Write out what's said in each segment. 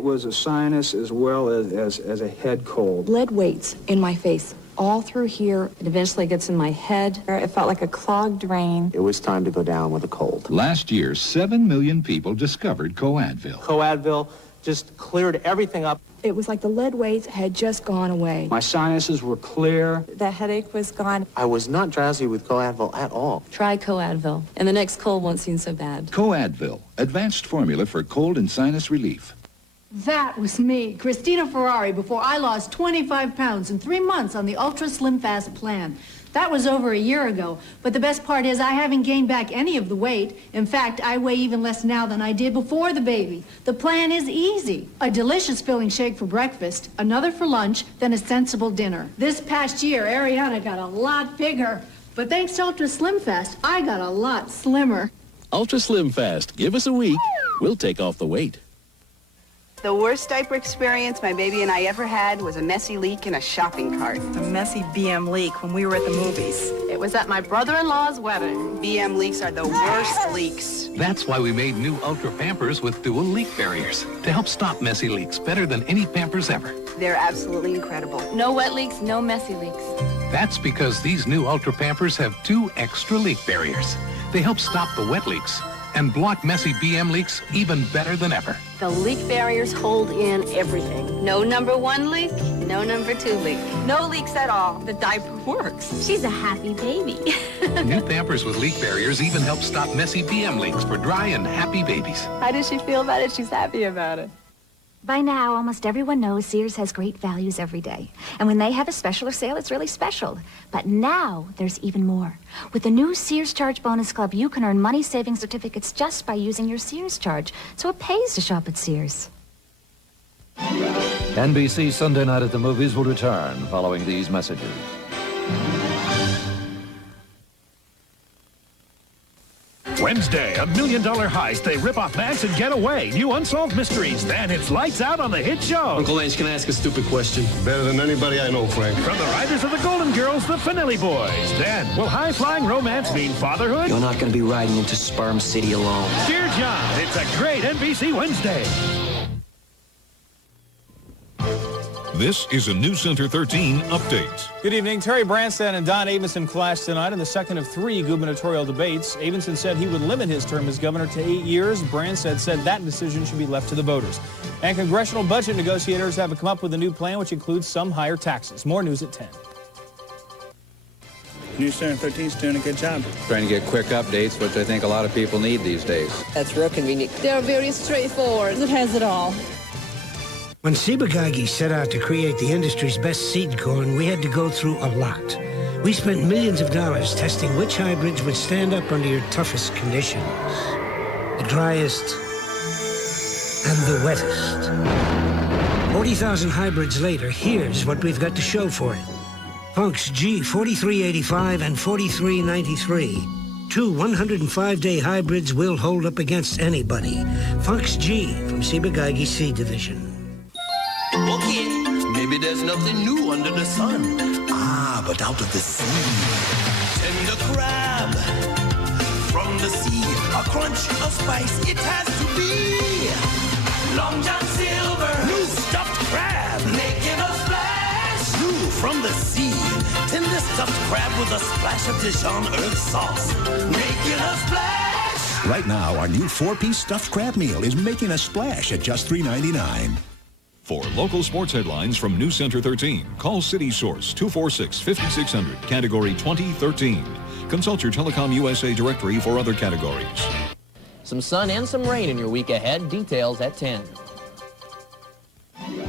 it was a sinus as well as a head cold. Lead weights in my face, all through here. It eventually gets in my head. It felt like a clogged drain. It was time to go down with a cold. Last year, 7 million people discovered CoAdvil. CoAdvil just cleared everything up. It was like the lead weights had just gone away. My sinuses were clear. The headache was gone. I was not drowsy with CoAdvil at all. Try CoAdvil, and the next cold won't seem so bad. CoAdvil, advanced formula for cold and sinus relief. That was me, Christina Ferrari, before I lost 25 pounds in 3 months on the Ultra Slim Fast plan. That was over a year ago, but the best part is I haven't gained back any of the weight. In fact, I weigh even less now than I did before the baby. The plan is easy. A delicious filling shake for breakfast, another for lunch, then a sensible dinner. This past year, Ariana got a lot bigger, but thanks to Ultra Slim Fast, I got a lot slimmer. Ultra Slim Fast. Give us a week. We'll take off the weight. The worst diaper experience my baby and I ever had was a messy leak in a shopping cart. A messy BM leak when we were at the movies. It was at my brother-in-law's wedding. BM leaks are the worst leaks. That's why we made new Ultra Pampers with dual leak barriers to help stop messy leaks better than any Pampers ever. They're absolutely incredible. No wet leaks, no messy leaks. That's because these new Ultra Pampers have 2 extra leak barriers. They help stop the wet leaks and block messy BM leaks even better than ever. The leak barriers hold in everything. No number 1 leak, no number 2 leak. No leaks at all. The diaper works. She's a happy baby. New Pampers with leak barriers even help stop messy BM leaks for dry and happy babies. How does she feel about it? She's happy about it. By now, almost everyone knows Sears has great values every day. And when they have a special or sale, it's really special. But now, there's even more. With the new Sears Charge Bonus Club, you can earn money-saving certificates just by using your Sears Charge. So it pays to shop at Sears. NBC Sunday Night at the Movies will return following these messages. Wednesday, $1 million heist. They rip off banks and get away. New unsolved mysteries. Then it's lights out on the hit show. Uncle Lance, can I ask a stupid question? Better than anybody I know, Frank. From the writers of the Golden Girls, the Finelli Boys. Then, will high-flying romance mean fatherhood? You're not going to be riding into Sperm City alone. Dear John, it's a great NBC Wednesday. This is a News Center 13 update. Good evening. Terry Branstad and Don Abenson clashed tonight in the second of 3 gubernatorial debates. Abenson said he would limit his term as governor to 8 years. Branstad said that decision should be left to the voters. And congressional budget negotiators have come up with a new plan which includes some higher taxes. More news at 10. News Center 13 is doing a good job. Trying to get quick updates, which I think a lot of people need these days. That's real convenient. They're very straightforward. It has it all. When Ciba-Geigy set out to create the industry's best seed corn, we had to go through a lot. We spent millions of dollars testing which hybrids would stand up under your toughest conditions. The driest and the wettest. 40,000 hybrids later, here's what we've got to show for it. Funk's G4385 and 4393. 2 105-day hybrids will hold up against anybody. Funk's G from Ciba-Geigy Seed Division. Okay, maybe there's nothing new under the sun. Ah, but out of the sea, tender crab from the sea, a crunch, a spice, it has to be. Long John Silver, new stuffed crab, making a splash. New from the sea, tender stuffed crab with a splash of Dijon herb sauce, making a splash. Right now, our new 4-piece stuffed crab meal is making a splash at just $3.99. For local sports headlines from News Center 13, call City Source 246-5600, Category 2013. Consult your Telecom USA directory for other categories. Some sun and some rain in your week ahead. Details at 10.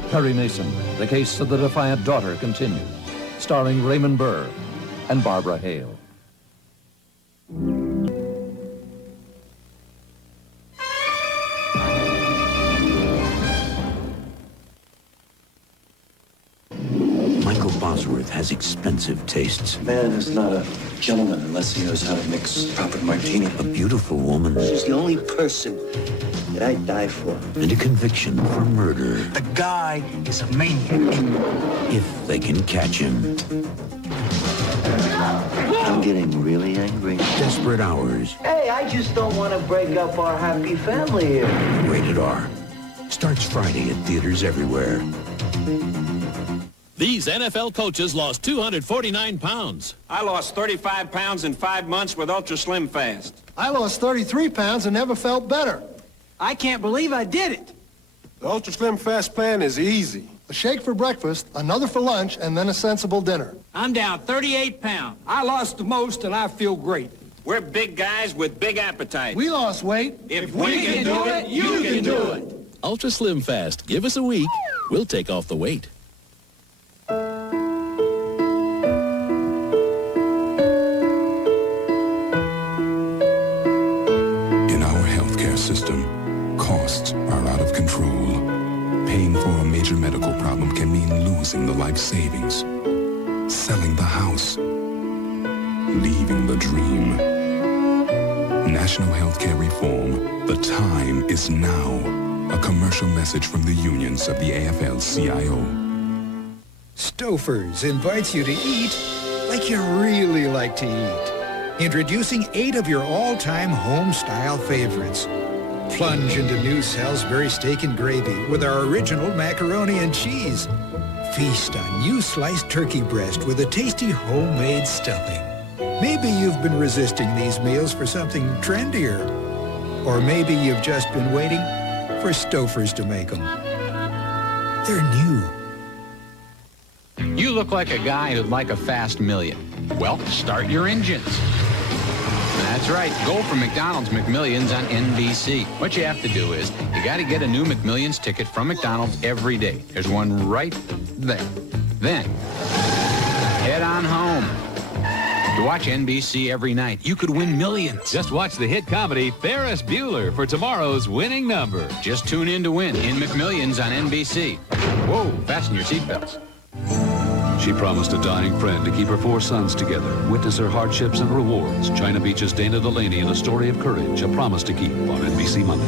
Perry Mason, the case of the Defiant Daughter continues, starring Raymond Burr and Barbara Hale. Bosworth has expensive tastes. Man is not a gentleman unless he knows how to mix proper martini. A beautiful woman. She's the only person that I'd die for. And a conviction for murder. The guy is a maniac. If they can catch him. I'm getting really angry. Desperate Hours. Hey, I just don't want to break up our happy family here. Rated R. starts Friday at theaters everywhere. These NFL coaches lost 249 pounds. I lost 35 pounds in 5 months with Ultra Slim Fast. I lost 33 pounds and never felt better. I can't believe I did it. The Ultra Slim Fast plan is easy. A shake for breakfast, another for lunch, and then a sensible dinner. I'm down 38 pounds. I lost the most and I feel great. We're big guys with big appetites. We lost weight. If we can do it, you can do it. Ultra Slim Fast. Give us a week. We'll take off the weight. In our healthcare system, costs are out of control. Paying for a major medical problem can mean losing the life savings, selling the house, leaving the dream. National healthcare reform. The time is now. A commercial message from the unions of the ALF-CIO. Stouffer's invites you to eat like you really like to eat. Introducing 8 of your all-time home-style favorites. Plunge into new Salisbury steak and gravy with our original macaroni and cheese. Feast on new sliced turkey breast with a tasty homemade stuffing. Maybe you've been resisting these meals for something trendier. Or maybe you've just been waiting for Stouffer's to make them. They're new. You look like a guy who'd like a fast million. Well, start your engines. That's right. Go for McDonald's McMillions on NBC. What you have to do is, you got to get a new McMillions ticket from McDonald's every day. There's one right there. Then, head on home. To watch NBC every night, you could win millions. Just watch the hit comedy Ferris Bueller for tomorrow's winning number. Just tune in to win in McMillions on NBC. Whoa, fasten your seatbelts. She promised a dying friend to keep her 4 sons together, witness her hardships and rewards. China Beach's Dana Delaney in A Story of Courage, a promise to keep on NBC Monday.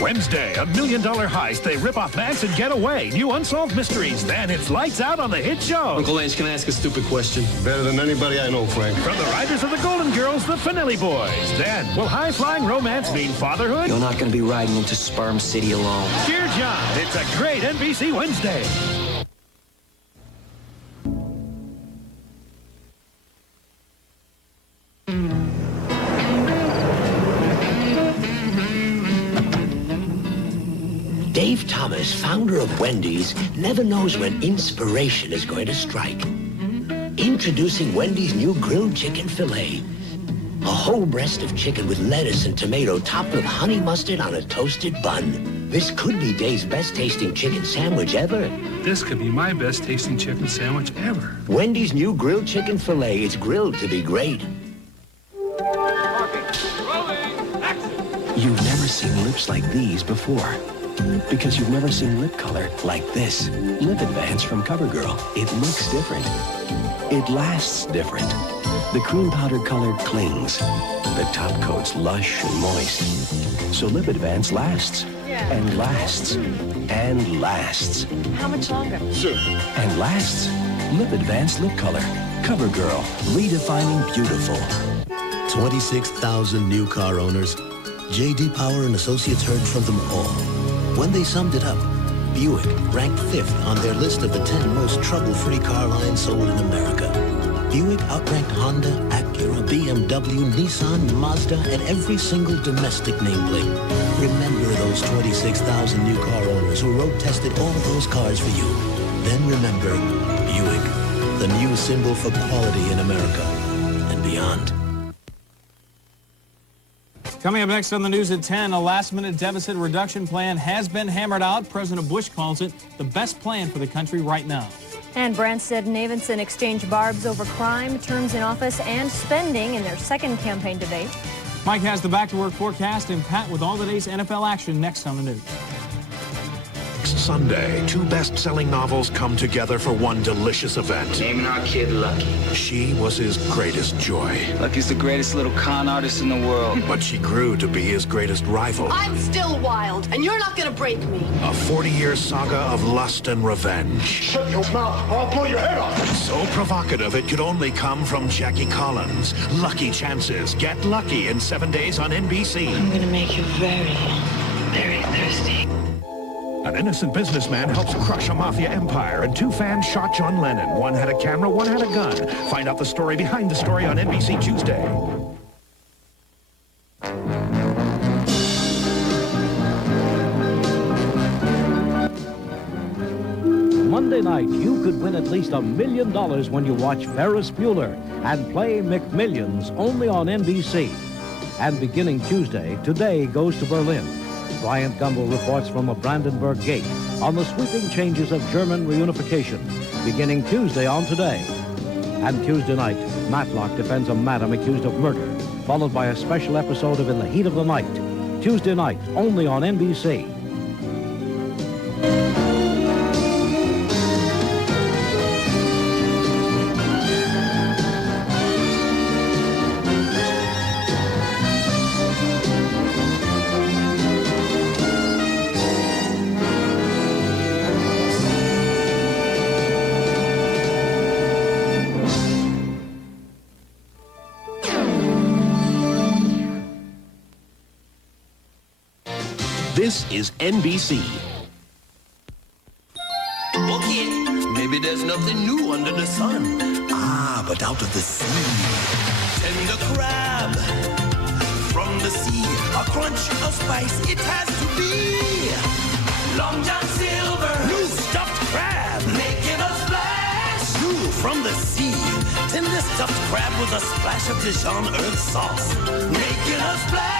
Wednesday, $1 million heist. They rip off banks and get away. New unsolved mysteries. Then it's lights out on the hit show. Uncle Lance, can I ask a stupid question? Better than anybody I know, Frank. From the writers of the Golden Girls, the Finelli Boys. Then, will high-flying romance mean fatherhood? You're not going to be riding into Sperm City alone. Dear John, it's a great NBC Wednesday. Dave Thomas, founder of Wendy's, never knows when inspiration is going to strike. Introducing Wendy's new grilled chicken fillet. A whole breast of chicken with lettuce and tomato topped with honey mustard on a toasted bun. This could be Dave's best tasting chicken sandwich ever. This could be my best tasting chicken sandwich ever. Wendy's new grilled chicken fillet. It's grilled to be great. You've never seen lips like these before. Because you've never seen lip color like this. Lip Advance from CoverGirl. It looks different. It lasts different. The cream powder color clings. The top coat's lush and moist. So Lip Advance lasts. Yeah. And lasts. And lasts. How much longer? Soon. And lasts. Lip Advance lip color. CoverGirl. Redefining beautiful. 26,000 new car owners. J.D. Power and Associates heard from them all. When they summed it up, Buick ranked 5th on their list of the 10 most trouble-free car lines sold in America. Buick outranked Honda, Acura, BMW, Nissan, Mazda, and every single domestic nameplate. Remember those 26,000 new car owners who road-tested all those cars for you. Then remember Buick, the new symbol for quality in America and beyond. Coming up next on the news at 10, a last-minute deficit reduction plan has been hammered out. President Bush calls it the best plan for the country right now. And Branstad and Avonson exchange barbs over crime, terms in office, and spending in their second campaign debate. Mike has the back-to-work forecast, and Pat with all the day's NFL action next on the news. Sunday, 2 best-selling novels come together for one delicious event. Naming our kid Lucky. She was his greatest joy. Lucky's the greatest little con artist in the world. But she grew to be his greatest rival. I'm still wild, and you're not gonna break me. A 40-year saga of lust and revenge. Shut your mouth, or I'll blow your head off. So provocative, it could only come from Jackie Collins. Lucky Chances. Get lucky in 7 days on NBC. I'm gonna make you very very thirsty. An innocent businessman helps crush a mafia empire, and two fans shot John Lennon. One had a camera, one had a gun. Find out the story behind the story on NBC Tuesday. Monday night, you could win at least $1 million when you watch Ferris Bueller and play McMillions only on NBC. And beginning Tuesday, Today goes to Berlin. Bryant Gumbel reports from the Brandenburg Gate on the sweeping changes of German reunification, beginning Tuesday on Today. And Tuesday night, Matlock defends a madam accused of murder, followed by a special episode of In the Heat of the Night. Tuesday night, only on NBC. This is NBC. Okay, maybe there's nothing new under the sun. Ah, but out of the sea, tender crab. From the sea, a crunch of spice, it has to be. Long John Silver, new stuffed crab, making a splash. New from the sea, tender stuffed crab with a splash of Dijon herb sauce, making a splash.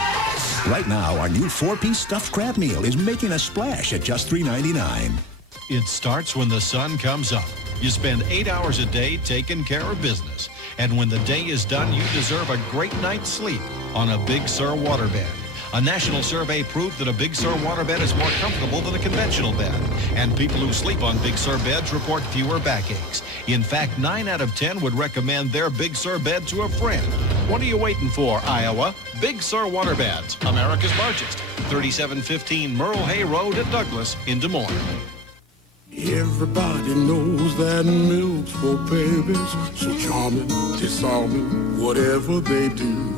Right now, our new 4-piece stuffed crab meal is making a splash at just $3.99. It starts when the sun comes up. You spend 8 hours a day taking care of business. And when the day is done, you deserve a great night's sleep on a Big Sur waterbed. A national survey proved that a Big Sur waterbed is more comfortable than a conventional bed. And people who sleep on Big Sur beds report fewer backaches. In fact, 9 out of 10 would recommend their Big Sur bed to a friend. What are you waiting for, Iowa? Big Sur Waterbeds, America's largest. 3715 Merle Hay Road at Douglas in Des Moines. Everybody knows that milk's for babies. So charming, disarming, whatever they do.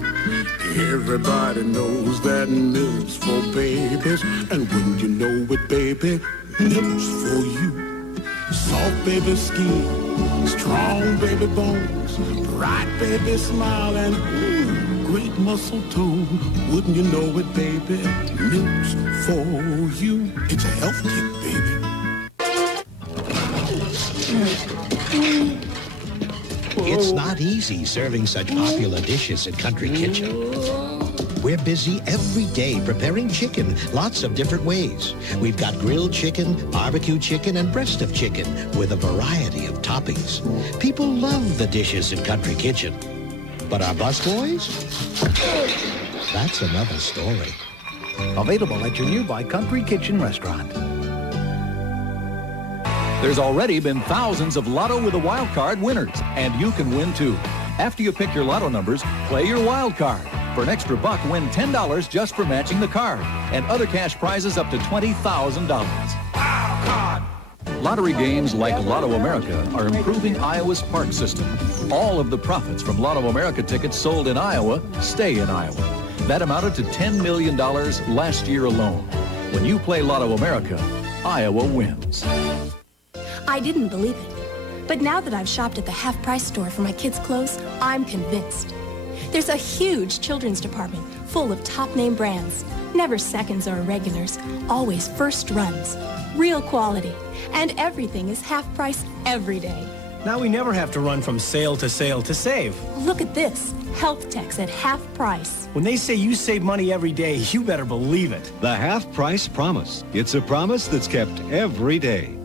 Everybody knows that milk's for babies. And when you know it, baby, milk's for you. Soft baby skin, strong baby bones, bright baby smile, and ooh, great muscle tone. Wouldn't you know it, baby, milk's for you. It's a health kick, baby. It's not easy serving such popular dishes at Country Kitchen. We're busy every day preparing chicken, lots of different ways. We've got grilled chicken, barbecue chicken, and breast of chicken with a variety of toppings. People love the dishes at Country Kitchen. But our busboys? That's another story. Available at your nearby Country Kitchen restaurant. There's already been thousands of Lotto with a Wild Card winners, and you can win too. After you pick your Lotto numbers, play your Wild Card. For an extra $1, win $10 just for matching the card, and other cash prizes up to $20,000. Wild Card! Lottery games like Lotto America are improving Iowa's park system. All of the profits from Lotto America tickets sold in Iowa stay in Iowa. That amounted to $10 million last year alone. When you play Lotto America, Iowa wins. I didn't believe it. But now that I've shopped at the half-price store for my kids' clothes, I'm convinced. There's a huge children's department full of top-name brands. Never seconds or irregulars, always first runs. Real quality. And everything is half-price every day. Now we never have to run from sale to sale to save. Look at this. Health techs at half price. When they say you save money every day, you better believe it. The half-price promise. It's a promise that's kept every day.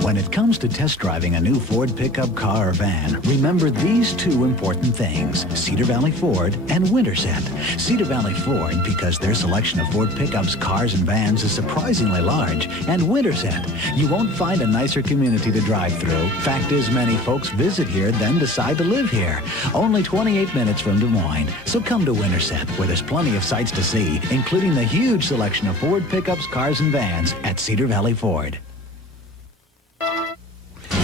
When it comes to test driving a new Ford pickup, car, or van, remember these two important things: Cedar Valley Ford and Winterset. Cedar Valley Ford, because their selection of Ford pickups, cars, and vans is surprisingly large. And Winterset, you won't find a nicer community to drive through. Fact is, many folks visit here, then decide to live here. Only 28 minutes from Des Moines. So come to Winterset, where there's plenty of sights to see, including the huge selection of Ford pickups, cars, and vans at Cedar Valley Ford.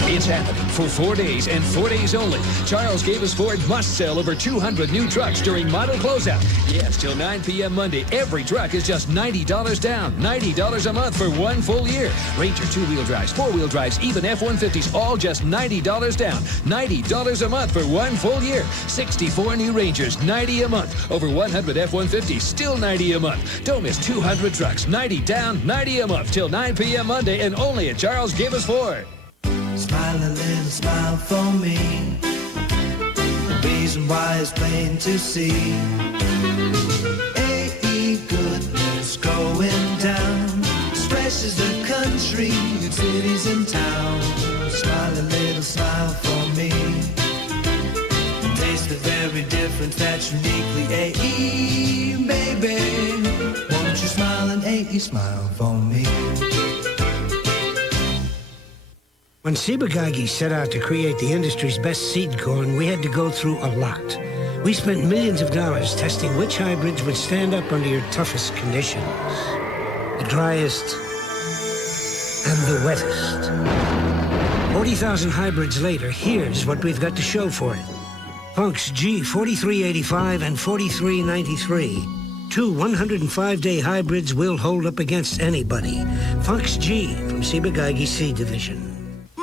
It's It's happening for 4 days and 4 days only. Charles Davis Ford must sell over 200 new trucks during model closeout. Yes, till 9 p.m. Monday, every truck is just $90 down. $90 a month for 1 full year. Ranger 2-wheel drives, 4-wheel drives, even F-150s, all just $90 down. $90 a month for 1 full year. 64 new Rangers, $90 a month. Over 100 F-150s, still $90 a month. Don't miss 200 trucks, $90 down, $90 a month till 9 p.m. Monday, and only at Charles Davis Ford. Smile a little smile for me. The reason why is plain to see. AE goodness going down. Stresses the country, cities and towns. Smile a little smile for me. Taste the very difference that's uniquely AE, baby. Won't you smile and AE smile for me? When Ciba-Geigy set out to create the industry's best seed corn, we had to go through a lot. We spent millions of dollars testing which hybrids would stand up under your toughest conditions. The driest and the wettest. 40,000 hybrids later, here's what we've got to show for it. Funk's G4385 and 4393. Two 105-day hybrids will hold up against anybody. Funk's G from Ciba-Geigy Seed Division.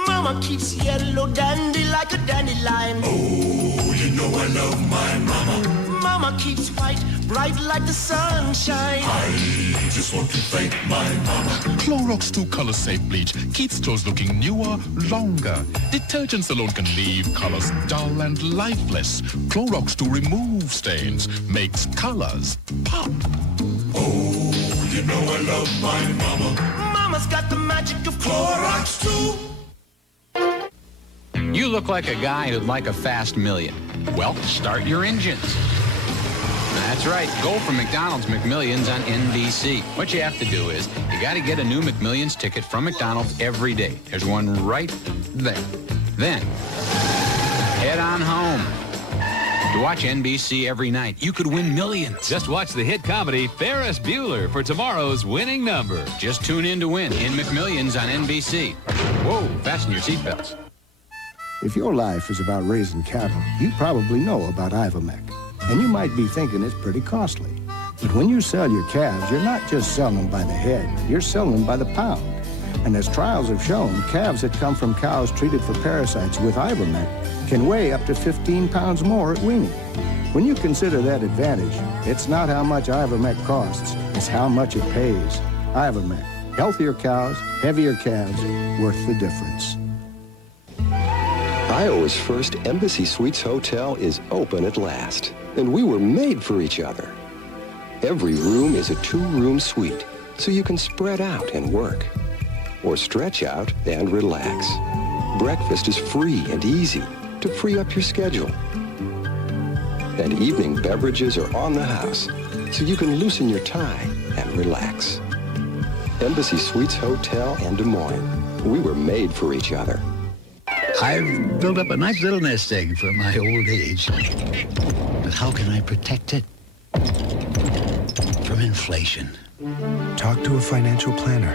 Mama keeps yellow dandy like a dandelion. Oh, you know I love my mama. Mama keeps white, bright like the sunshine. I just want to thank my mama. Clorox 2 Color Safe Bleach keeps clothes looking newer, longer. Detergents alone can leave colors dull and lifeless. Clorox 2 removes stains, makes colors pop. Oh, you know I love my mama. Mama's got the magic of Clorox 2. You look like a guy who'd like a fast million. Well, start your engines. That's right. Go for McDonald's McMillions on NBC. What you have to do is, you got to get a new McMillions ticket from McDonald's every day. There's one right there. Then, head on home. To watch NBC every night, you could win millions. Just watch the hit comedy Ferris Bueller for tomorrow's winning number. Just tune in to win in McMillions on NBC. Whoa, fasten your seatbelts. If your life is about raising cattle, you probably know about Ivomec. And you might be thinking it's pretty costly. But when you sell your calves, you're not just selling them by the head, you're selling them by the pound. And as trials have shown, calves that come from cows treated for parasites with Ivomec can weigh up to 15 pounds more at weaning. When you consider that advantage, it's not how much Ivomec costs, it's how much it pays. Ivomec, healthier cows, heavier calves, worth the difference. Iowa's first Embassy Suites hotel is open at last, and we were made for each other. Every room is a 2-room suite, so you can spread out and work, or stretch out and relax. Breakfast is free and easy to free up your schedule. And evening beverages are on the house, so you can loosen your tie and relax. Embassy Suites Hotel in Des Moines. We were made for each other. I've built up a nice little nest egg for my old age. But how can I protect it from inflation? Talk to a financial planner.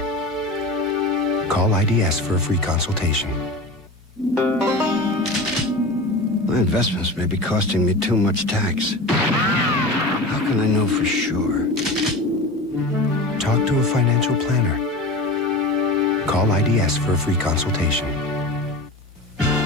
Call IDS for a free consultation. My investments may be costing me too much tax. How can I know for sure? Talk to a financial planner. Call IDS for a free consultation.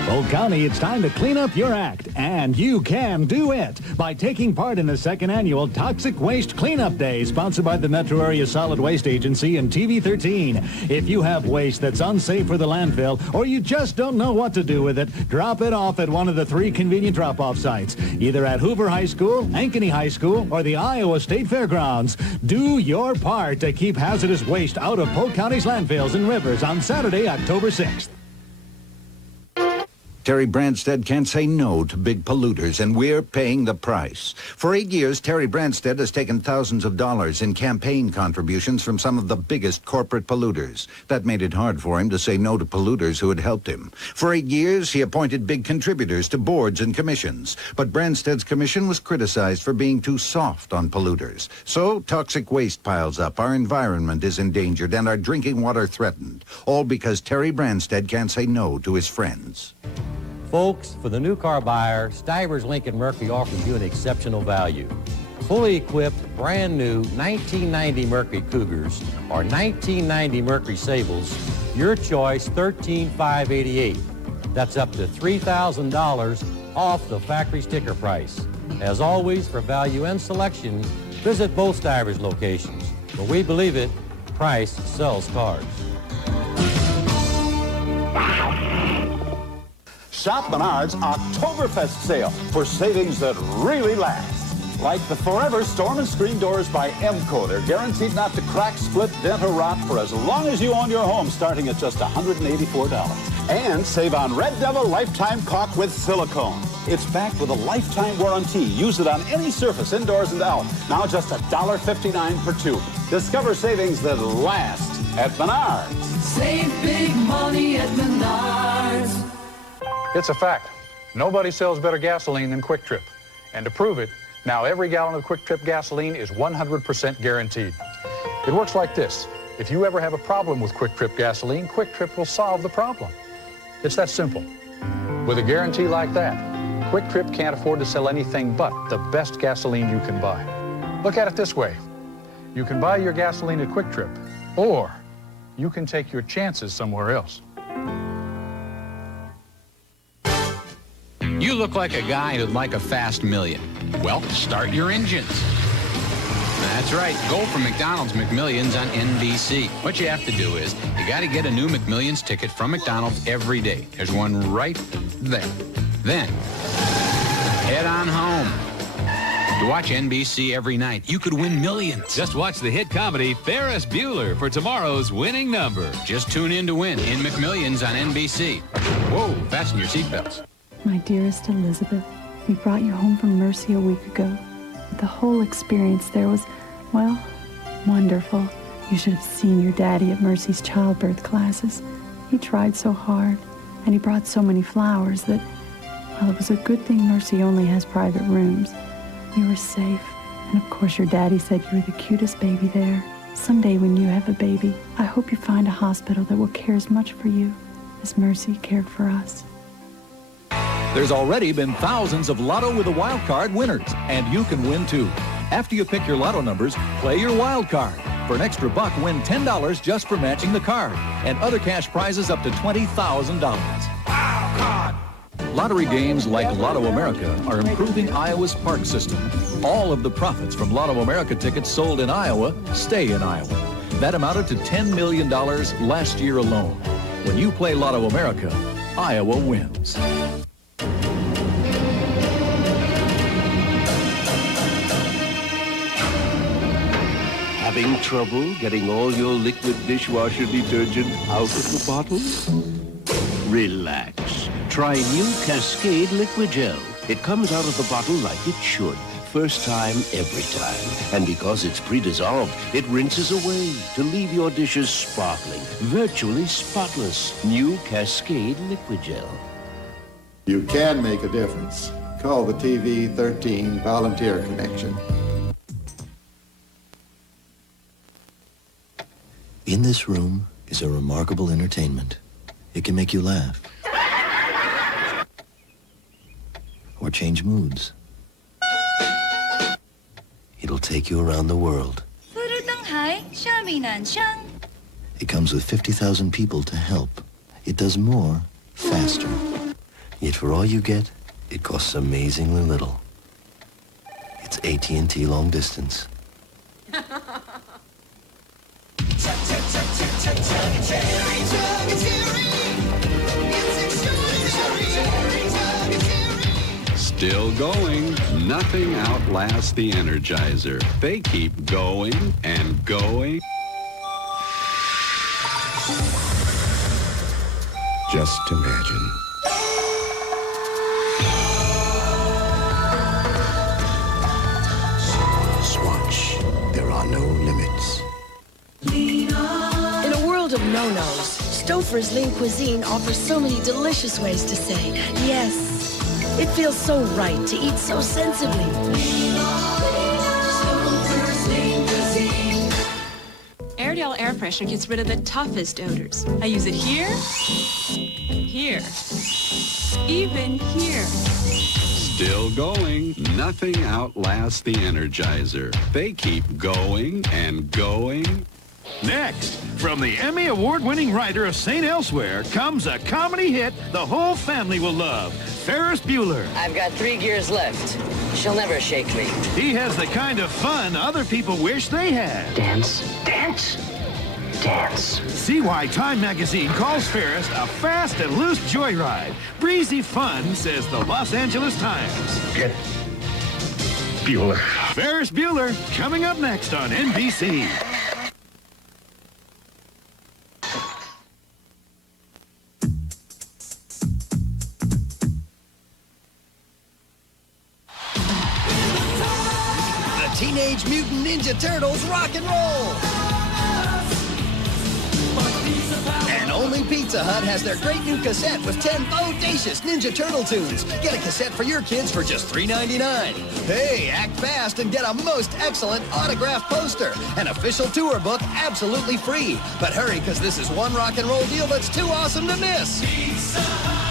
Polk County, it's time to clean up your act, and you can do it by taking part in the 2nd annual Toxic Waste Cleanup Day, sponsored by the Metro Area Solid Waste Agency and TV 13. If you have waste that's unsafe for the landfill, or you just don't know what to do with it, drop it off at one of the 3 convenient drop-off sites, either at Hoover High School, Ankeny High School, or the Iowa State Fairgrounds. Do your part to keep hazardous waste out of Polk County's landfills and rivers on Saturday, October 6th. Terry Branstad can't say no to big polluters, and we're paying the price. For 8 years, Terry Branstad has taken thousands of dollars in campaign contributions from some of the biggest corporate polluters. That made it hard for him to say no to polluters who had helped him. For 8 years, he appointed big contributors to boards and commissions. But Branstad's commission was criticized for being too soft on polluters. So toxic waste piles up, our environment is endangered, and our drinking water threatened. All because Terry Branstad can't say no to his friends. Folks, for the new car buyer, Stivers Lincoln Mercury offers you an exceptional value. Fully equipped, brand new 1990 Mercury Cougars or 1990 Mercury Sables, your choice, $13,588. That's up to $3,000 off the factory sticker price. As always, for value and selection, visit both Stivers locations. For we believe it, price sells cars. Shop Menards' Oktoberfest sale for savings that really last. Like the Forever Storm and Screen doors by Emco. They're guaranteed not to crack, split, dent, or rot for as long as you own your home, starting at just $184. And save on Red Devil Lifetime Caulk with silicone. It's backed with a lifetime warranty. Use it on any surface, indoors and out. Now just $1.59 per tube. Discover savings that last at Menards. Save big money at Menards. It's a fact. Nobody sells better gasoline than Quick Trip. And to prove it, now every gallon of Quick Trip gasoline is 100% guaranteed. It works like this. If you ever have a problem with Quick Trip gasoline, Quick Trip will solve the problem. It's that simple. With a guarantee like that, Quick Trip can't afford to sell anything but the best gasoline you can buy. Look at it this way. You can buy your gasoline at Quick Trip, or you can take your chances somewhere else. You look like a guy who'd like a fast million. Well, start your engines. That's right. Go for McDonald's McMillions on NBC. What you have to do is, you got to get a new McMillions ticket from McDonald's every day. There's one right there. Then, head on home. To watch NBC every night, you could win millions. Just watch the hit comedy Ferris Bueller for tomorrow's winning number. Just tune in to win in McMillions on NBC. Whoa, fasten your seatbelts. My dearest Elizabeth, we brought you home from Mercy a week ago. The whole experience there was, well, wonderful. You should have seen your daddy at Mercy's childbirth classes. He tried so hard, and he brought so many flowers that, well, it was a good thing Mercy only has private rooms. You were safe, and of course your daddy said you were the cutest baby there. Someday when you have a baby, I hope you find a hospital that will care as much for you as Mercy cared for us. There's already been thousands of Lotto with a Wild Card winners, and you can win too. After you pick your Lotto numbers, play your Wild Card. For an extra buck, win $10 just for matching the card, and other cash prizes up to $20,000. Wild Card! Lottery games like Lotto America are improving Iowa's park system. All of the profits from Lotto America tickets sold in Iowa stay in Iowa. That amounted to $10 million last year alone. When you play Lotto America, Iowa wins. Having trouble getting all your liquid dishwasher detergent out of the bottle? Relax. Try new Cascade Liquid Gel. It comes out of the bottle like it should. First time, every time. And because it's pre-dissolved, it rinses away to leave your dishes sparkling, virtually spotless. New Cascade Liquid Gel. You can make a difference. Call the TV 13 Volunteer Connection. In this room is a remarkable entertainment. It can make you laugh. Or change moods. It'll take you around the world. It comes with 50,000 people to help. It does more, faster. Yet for all you get, it costs amazingly little. It's AT&T Long Distance. Still going. Nothing outlasts the Energizer. They keep going and going. Just imagine. no-nos. Stouffer's Lean Cuisine offers so many delicious ways to say yes. It feels so right to eat so sensibly. Stouffer's Lean Cuisine. Airedale air freshener gets rid of the toughest odors. I use it here, here, even here. Still going. Nothing outlasts the Energizer. They keep going and going. Next, from the Emmy Award-winning writer of St. Elsewhere comes a comedy hit the whole family will love, Ferris Bueller. I've got 3 gears left. She'll never shake me. He has the kind of fun other people wish they had. Dance, dance, dance. See why Time magazine calls Ferris a fast and loose joyride. Breezy fun, says the Los Angeles Times. Get Bueller. Ferris Bueller, coming up next on NBC. Teenage Mutant Ninja Turtles rock and roll. And only Pizza Hut has their great new cassette with 10 bodacious Ninja Turtle tunes. Get a cassette for your kids for just $3.99. Hey, act fast and get a most excellent autographed poster. An official tour book absolutely free. But hurry, because this is one rock and roll deal that's too awesome to miss. Pizza Hut.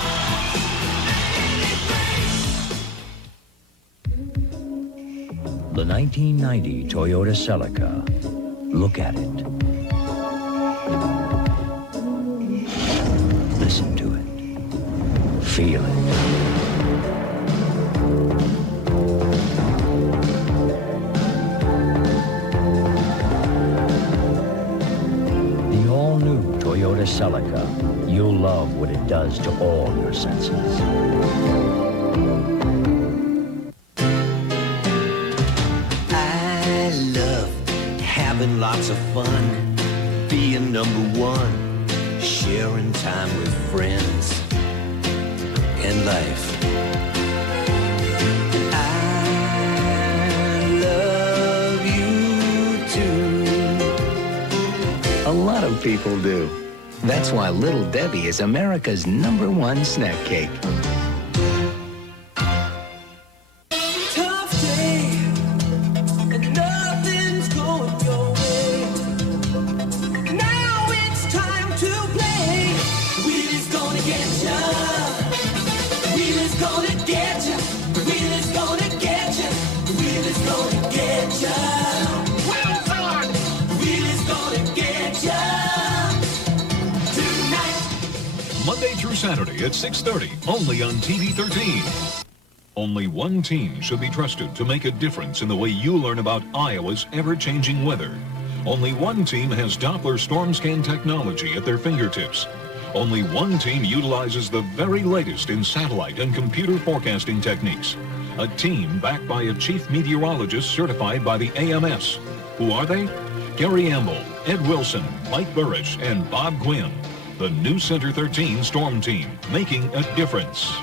The 1990 Toyota Celica. Look at it. Listen to it. Feel it. The all-new Toyota Celica. You'll love what it does to all your senses. Having lots of fun, being number one, sharing time with friends and life. I love you too. A lot of people do. That's why Little Debbie is America's #1 snack cake. Monday through Saturday at 6:30, only on TV 13. Only one team should be trusted to make a difference in the way you learn about Iowa's ever-changing weather. Only one team has Doppler storm scan technology at their fingertips. Only one team utilizes the very latest in satellite and computer forecasting techniques. A team backed by a chief meteorologist certified by the AMS. Who are they? Gary Amble, Ed Wilson, Mike Burrish, and Bob Quinn. The new Center 13 Storm Team, making a difference.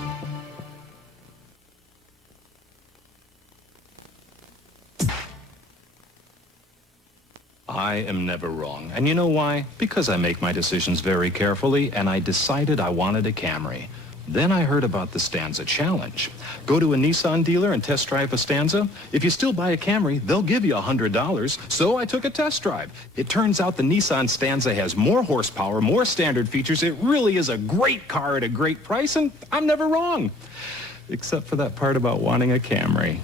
I am never wrong. And you know why? Because I make my decisions very carefully, and I decided I wanted a Camry. Then I heard about the Stanza Challenge. Go to a Nissan dealer and test drive a Stanza. If you still buy a Camry, they'll give you $100. So I took a test drive. It turns out the Nissan Stanza has more horsepower, more standard features. It really is a great car at a great price, and I'm never wrong. Except for that part about wanting a Camry.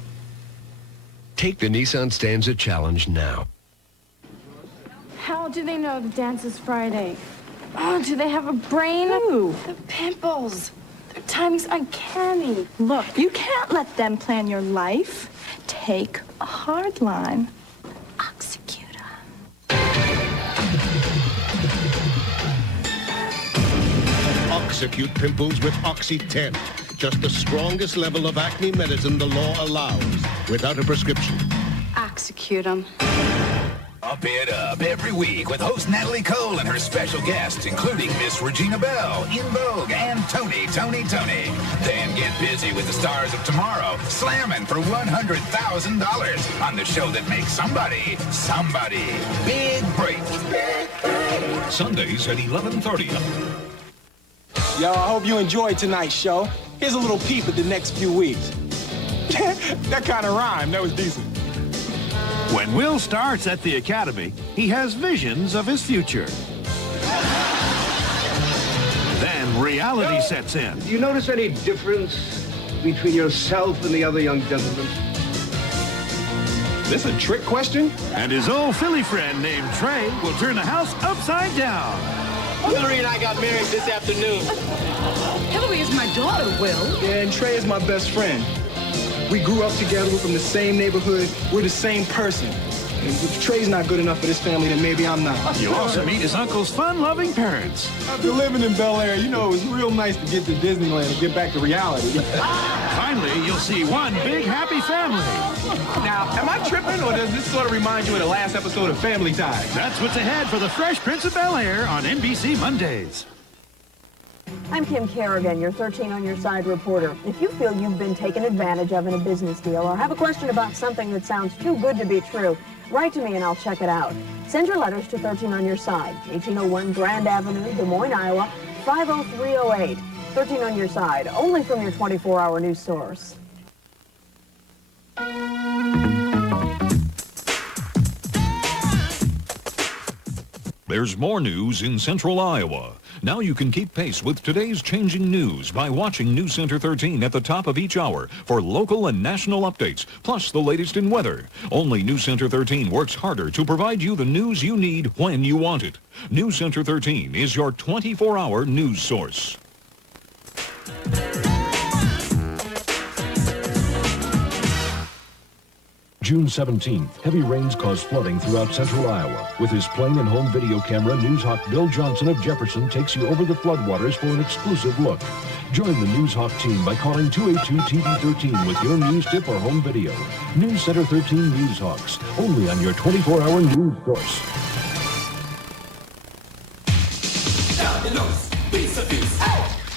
Take the Nissan Stanza Challenge now. How do they know the dance is Friday? Oh, do they have a brain? Ooh, the pimples. Their timing's uncanny. Look, you can't let them plan your life. Take a hard line. Oxycuta. Oxycute pimples with Oxy 10. Just the strongest level of acne medicine the law allows, without a prescription. Oxycute them. Up it up every week with host Natalie Cole and her special guests, including Miss Regina Bell, In Vogue, and Tony. Then get busy with the stars of tomorrow, slamming for $100,000 on the show that makes somebody big break. Sundays at 11:30. Yo, I hope you enjoyed tonight's show. Here's a little peep at the next few weeks. That kind of rhymed. That was decent. When Will starts at the academy, he has visions of his future. Then reality sets in. Do you notice any difference between yourself and the other young gentlemen? This a trick question? And his old Philly friend named Trey will turn the house upside down. Hillary and I got married this afternoon. Hillary is my daughter, Will. Yeah, and Trey is my best friend. We grew up together, we're from the same neighborhood, we're the same person. And if Trey's not good enough for this family, then maybe I'm not. You'll also meet his uncle's fun-loving parents. After living in Bel-Air, you know, it was real nice to get to Disneyland and get back to reality. Finally, you'll see one big happy family. Now, am I tripping, or does this sort of remind you of the last episode of Family Ties? That's what's ahead for the Fresh Prince of Bel-Air on NBC Mondays. I'm Kim Kerrigan, your 13 on Your Side reporter. If you feel you've been taken advantage of in a business deal or have a question about something that sounds too good to be true, write to me and I'll check it out. Send your letters to 13 on Your Side, 1801 Grand Avenue, Des Moines, Iowa, 50308. 13 on Your Side, only from your 24-hour news source. There's more news in Central Iowa. Now you can keep pace with today's changing news by watching News Center 13 at the top of each hour for local and national updates, plus the latest in weather. Only News Center 13 works harder to provide you the news you need when you want it. News Center 13 is your 24-hour news source. June 17th, heavy rains caused flooding throughout central Iowa. With his plane and home video camera, Newshawk Bill Johnson of Jefferson takes you over the floodwaters for an exclusive look. Join the Newshawk team by calling 282-TV13 with your news tip or home video. News Center 13 Newshawks, only on your 24-hour news source.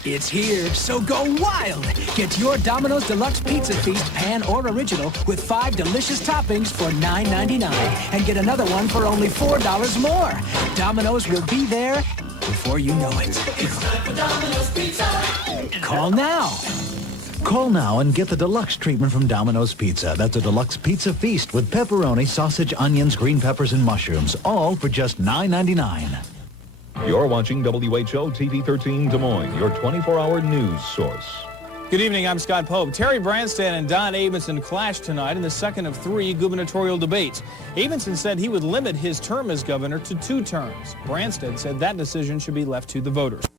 It's here, so go wild. Get your Domino's Deluxe Pizza Feast pan or original with 5 delicious toppings for $9.99 and get another one for only $4 more. Domino's will be there before you know it. It's time for Domino's Pizza. Call now. Call now and get the deluxe treatment from Domino's Pizza. That's a deluxe pizza feast with pepperoni, sausage, onions, green peppers, and mushrooms, all for just $9.99. You're watching WHO TV 13 Des Moines, your 24-hour news source. Good evening, I'm Scott Pope. Terry Branstad and Don Abinson clashed tonight in the second of 3 gubernatorial debates. Abinson said he would limit his term as governor to 2 terms. Branstad said that decision should be left to the voters.